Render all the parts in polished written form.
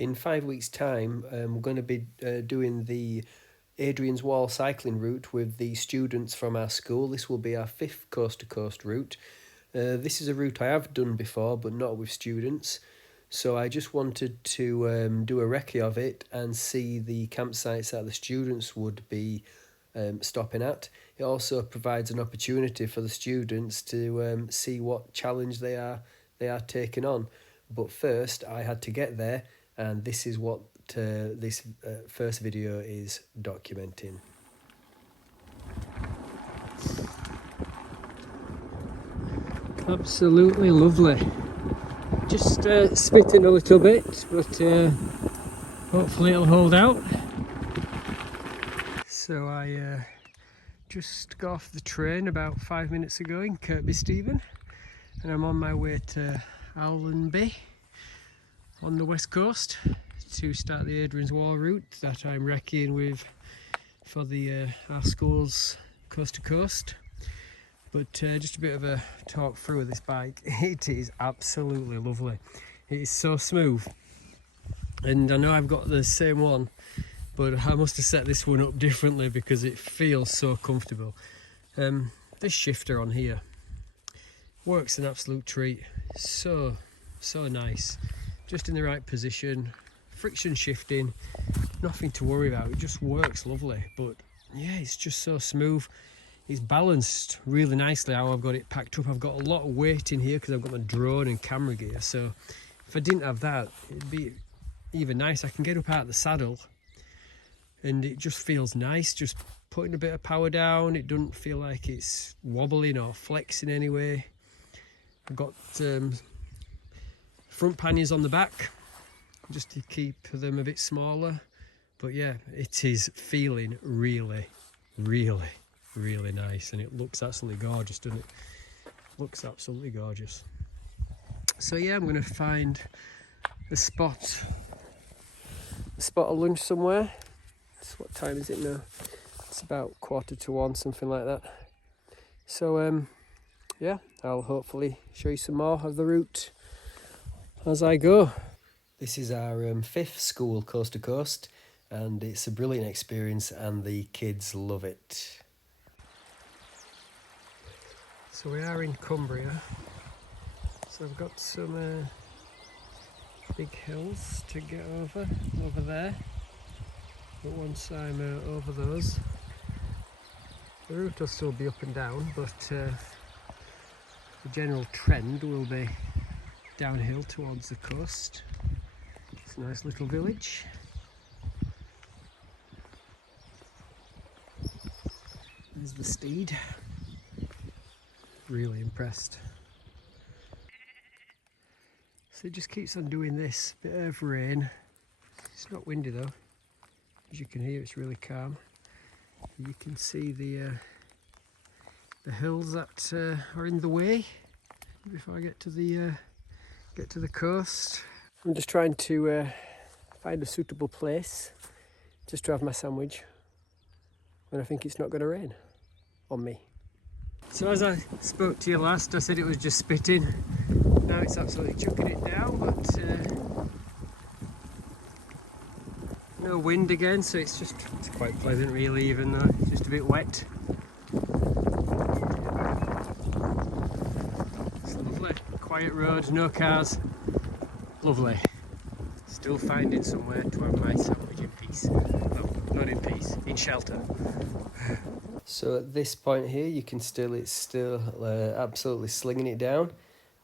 in 5 weeks' time, we're going to be doing the Hadrians Wall cycling route with the students from our school. This will be our 5th coast-to-coast route. This is a route I have done before, but not with students. So I just wanted to do a recce of it and see the campsites that the students would be stopping at. It also provides an opportunity for the students to see what challenge they are taking on. But first, I had to get there, and this is what this first video is documenting. Absolutely lovely. Just spitting a little bit, but hopefully it'll hold out. So I just got off the train about 5 minutes ago in Kirkby Stephen, and I'm on my way to Allonby on the west coast to start the Hadrians Wall route that I'm recceing with for the our school's coast to coast. But just a bit of a talk through of this bike. It is absolutely lovely. It is so smooth, and I know I've got the same one, but I must have set this one up differently because it feels so comfortable. This shifter on here works an absolute treat. So nice, just in the right position, friction shifting, nothing to worry about. It just works lovely. But yeah, it's just so smooth. It's balanced really nicely how I've got it packed up. I've got a lot of weight in here because I've got my drone and camera gear, so if I didn't have that, it'd be even nice. I can get up out of the saddle and it just feels nice, just putting a bit of power down. It doesn't feel like it's wobbling or flexing anyway. I've got front panniers on the back just to keep them a bit smaller, but yeah, it is feeling really nice, and it looks absolutely gorgeous, doesn't it? Looks absolutely gorgeous. So yeah, I'm going to find a spot of lunch somewhere. What time is it now? It's about 1:45, something like that. So yeah, I'll hopefully show you some more of the route as I go. This is our 5th school coast to coast, and it's a brilliant experience and the kids love it. So we are in Cumbria, so I've got some big hills to get over there, but once I'm over those, the route will still be up and down, but the general trend will be downhill towards the coast. It's a nice little village. There's the steed. Really impressed. So it just keeps on doing this. Bit of rain. It's not windy though. As you can hear, it's really calm. You can see the hills that are in the way before I get to the coast. I'm just trying to find a suitable place just to have my sandwich when I think it's not going to rain on me. So as I spoke to you last, I said it was just spitting. Now it's absolutely chucking it down, but no wind again, so it's quite pleasant really, even though it's just a bit wet. It's lovely, quiet road, no cars, lovely. Still finding somewhere to have my sandwich in peace. Well, not in peace, in shelter. So at this point here, you can it's still absolutely slinging it down,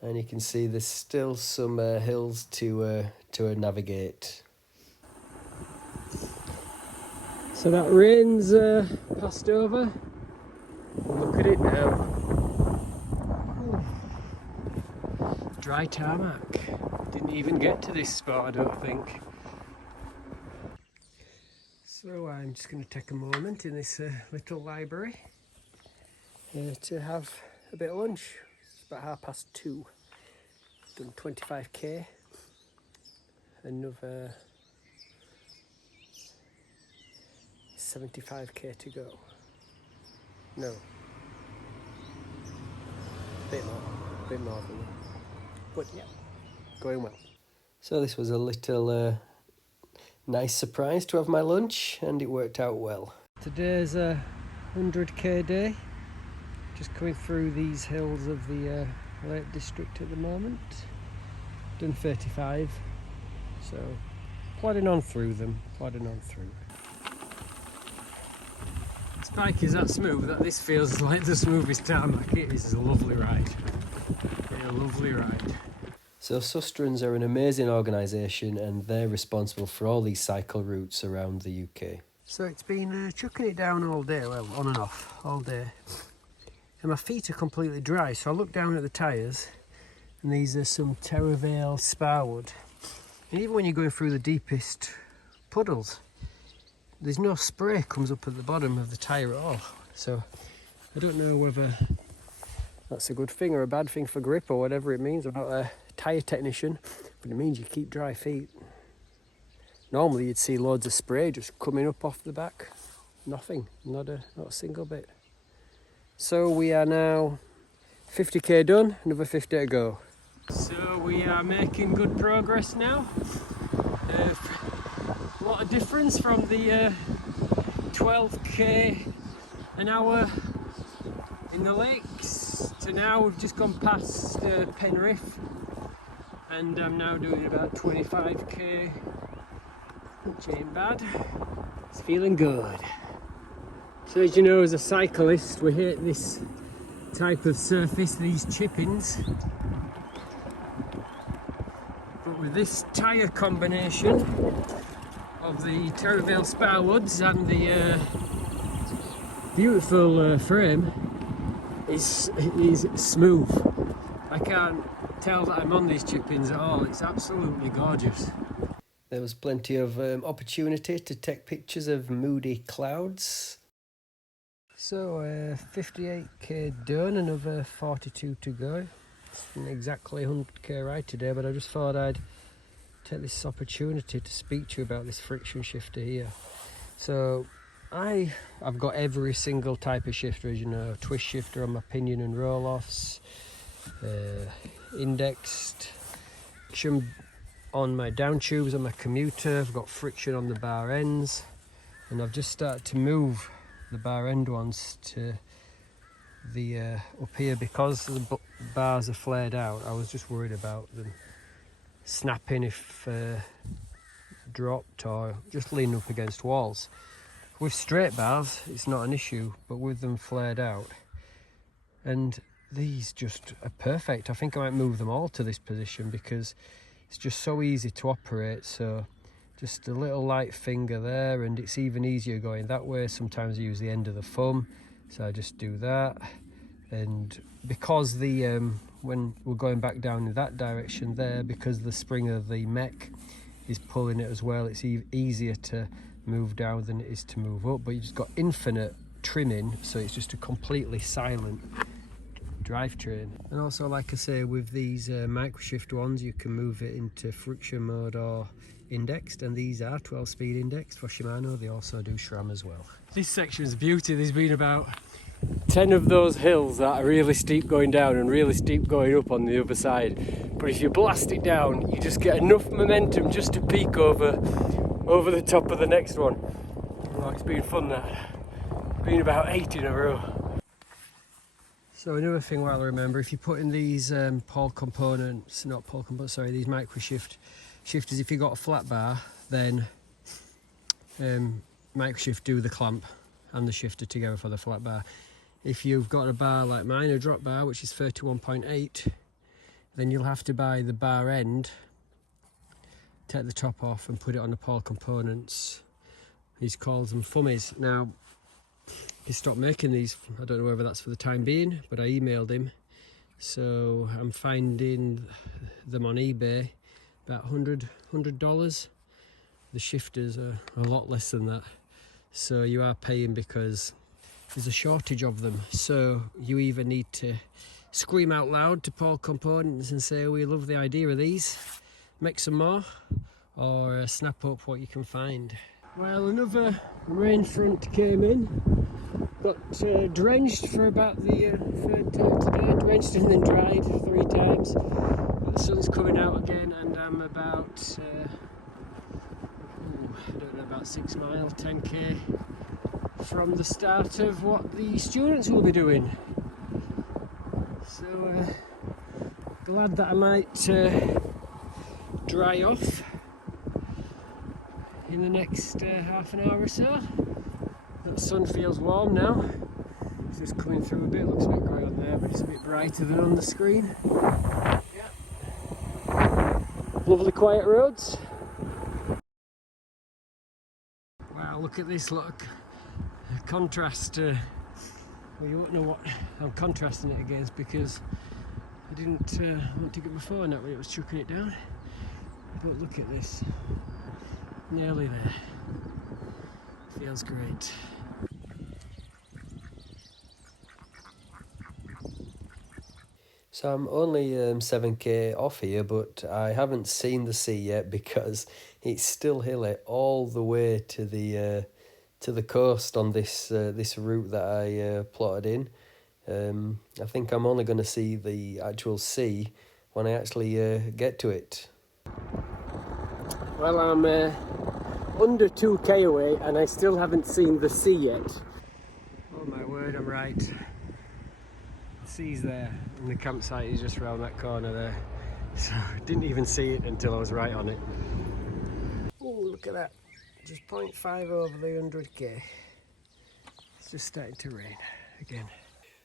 and you can see there's still some hills to navigate. So that rain's passed over. Look at it now. Dry tarmac. Didn't even get to this spot, I don't think. So I'm just going to take a moment in this little library to have a bit of lunch. It's about 2:30. Done 25k. Another 75k to go. No. A bit more than that. But yeah, going well. So this was a little Nice surprise to have my lunch, and it worked out well. Today's a 100k day. Just coming through these hills of the Lake District at the moment. Done 35, so plodding on through them, plodding on through. This bike is that smooth that this feels like the smoothest tarmac. It is a lovely ride. A lovely ride. So Sustrans are an amazing organisation, and they're responsible for all these cycle routes around the UK. So it's been chucking it down all day, well, on and off, all day. And my feet are completely dry, so I look down at the tyres, and these are some Terravale Sparwood. And even when you're going through the deepest puddles, there's no spray comes up at the bottom of the tyre at all. So I don't know whether that's a good thing or a bad thing for grip or whatever it means. I'm not a tyre technician, but it means you keep dry feet. Normally you'd see loads of spray just coming up off the back. Nothing, not a single bit. So we are now 50k done, another 50 to go. So we are making good progress now. A lot of difference from the 12k an hour in the lakes to now we've just gone past Penrith, and I'm now doing about 25k, which ain't bad. It's feeling good. So as you know, as a cyclist, we hate this type of surface, these chippings. But with this tyre combination of the Terravale Sparwoods and the beautiful frame, is smooth. I can't tell that I'm on these chippings at all. It's absolutely gorgeous. There was plenty of opportunity to take pictures of moody clouds. So 58k done, another 42 to go. It's been exactly 100k ride today, but I just thought I'd take this opportunity to speak to you about this friction shifter here. So I've got every single type of shifter, as you know, twist shifter on my pinion and roll-offs, indexed, friction on my down tubes on my commuter, I've got friction on the bar ends, and I've just started to move the bar end ones to the up here because the bars are flared out. I was just worried about them snapping if dropped or just leaning up against walls. With straight bars it's not an issue, but with them flared out, and these just are perfect. I think I might move them all to this position because it's just so easy to operate. So just a little light finger there, and it's even easier going that way. Sometimes I use the end of the thumb, so I just do that. And because the when we're going back down in that direction there, because the spring of the mech is pulling it as well, it's easier to move down than it is to move up. But you just got infinite trimming, so it's just a completely silent drivetrain. And also, like I say, with these microshift ones, you can move it into friction mode or indexed, and these are 12-speed indexed for Shimano. They also do SRAM as well. This section's a beauty. There's been about 10 of those hills that are really steep going down and really steep going up on the other side, but if you blast it down you just get enough momentum just to peak over the top of the next one. Oh, it's been fun. That been about 8 in a row. So another thing while I remember, if you put in these these micro shifters, if you got a flat bar, then microshift do the clamp and the shifter together for the flat bar. If you've got a bar like mine, a drop bar, which is 31.8, then you'll have to buy the bar end, take the top off and put it on the Paul components. He calls them fummies. Now, he stopped making these. I don't know whether that's for the time being, but I emailed him. So I'm finding them on eBay, about $100. The shifters are a lot less than that. So you are paying because there's a shortage of them. So you either need to scream out loud to Paul Components and say, we love the idea of these, make some more, or snap up what you can find. Well, another rain front came in, got drenched for about the third time today, drenched and then dried 3 times. But the sun's coming out again, and I'm about about 6 mile, 10k from the start of what the students will be doing. So glad that I might dry off in the next half an hour or so. The sun feels warm now. It's just coming through a bit, looks a bit grey on there, but it's a bit brighter than on the screen. Yeah. Lovely quiet roads. Wow, look at this, look. A contrast, well, you won't know what I'm contrasting it against because I didn't want to get my phone out when it was chucking it down. But look at this. Nearly there. Feels great. So I'm only 7k off here, but I haven't seen the sea yet because it's still hilly all the way to the coast on this this route that I plotted in. I think I'm only going to see the actual sea when I actually get to it. Well, I'm under 2k away and I still haven't seen the sea yet. Oh my word, I'm right. The sea's there and the campsite is just around that corner there. So I didn't even see it until I was right on it. Oh, look at that. Just 0.5 over the 100k. It's just starting to rain again.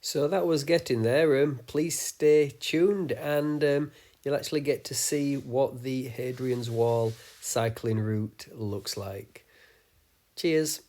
So that was getting there. Please stay tuned and you'll actually get to see what the Hadrians Wall cycling route looks like. Cheers.